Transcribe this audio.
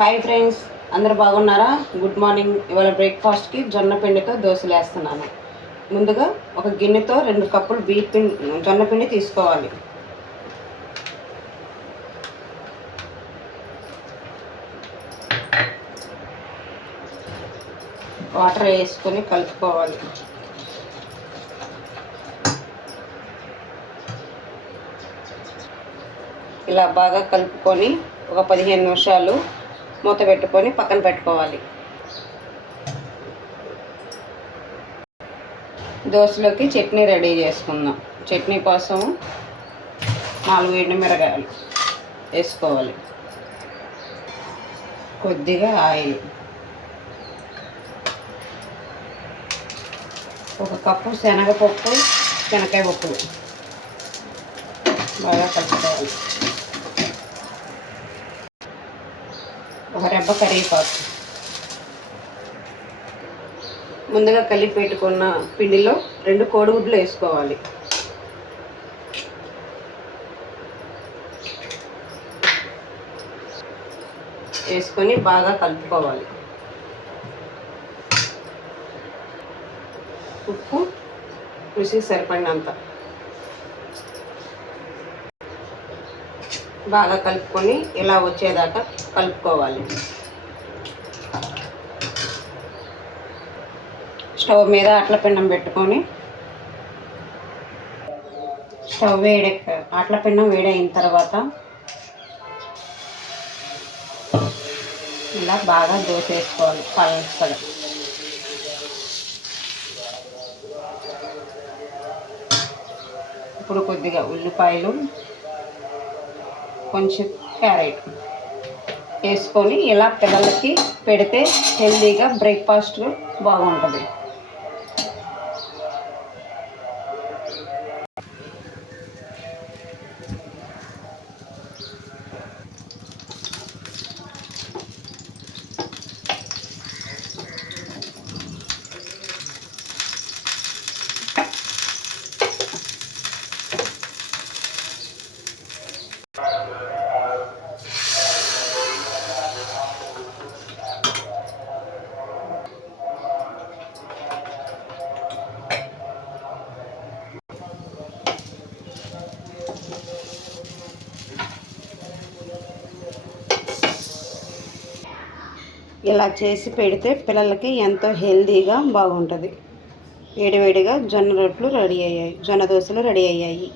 Hi friends, అందరు బాగున్నారా? Good morning. ఇవాళ బ్రేక్ఫాస్ట్కి జొన్న పిండితో దోశలు వేస్తున్నాను. ముందుగా ఒక గిన్నెతో 2 కప్పులు జొన్న పిండి తీసుకోవాలి. వాటర్ వేసుకొని కలుపుకోవాలి. ఇలా బాగా కలుపుకొని ఒక 15 నిమిషాలు మూత పెట్టుకొని పక్కన పెట్టుకోవాలి. దోశలోకి చట్నీ రెడీ చేసుకుందాం. చట్నీ కోసం 4 ఎండుమిరపకాయలు వేసుకోవాలి. కొద్దిగా ఆయిల్, 1 కప్పు శనగపప్పు, శనగకాయ పప్పులు బాగా కలుపుకోవాలి. 1 రెబ్బ కరివేపాకు. ముందుగా కలిపి పెట్టుకున్న పిండిలో 2 కోడిగుడ్లు వేసుకోవాలి. వేసుకొని బాగా కలుపుకోవాలి. ఉప్పు రుచికి సరిపడినంత బాగా కలుపుకొని ఇలా వచ్చేదాకా కలుపుకోవాలి. స్టవ్ మీద అట్ల పిండం పెట్టుకొని అట్ల పిండం వేడైన తర్వాత ఇలా బాగా దోశ వేసుకోవాలి పలసగా. ఇప్పుడు కొద్దిగా ఉల్లిపాయలు, కొంచెం క్యారెట్ వేసుకొని ఇలా పిల్లలకి పెడితే హెల్తీగా బ్రేక్ఫాస్ట్ బాగుంటుంది. ఇలా చేసి పెడితే పిల్లలకి ఎంతో హెల్తీగా బాగుంటుంది. వేడివేడిగా జొన్న రొట్టెలు రెడీ అయ్యాయి, జొన్న దోశలు రెడీ అయ్యాయి.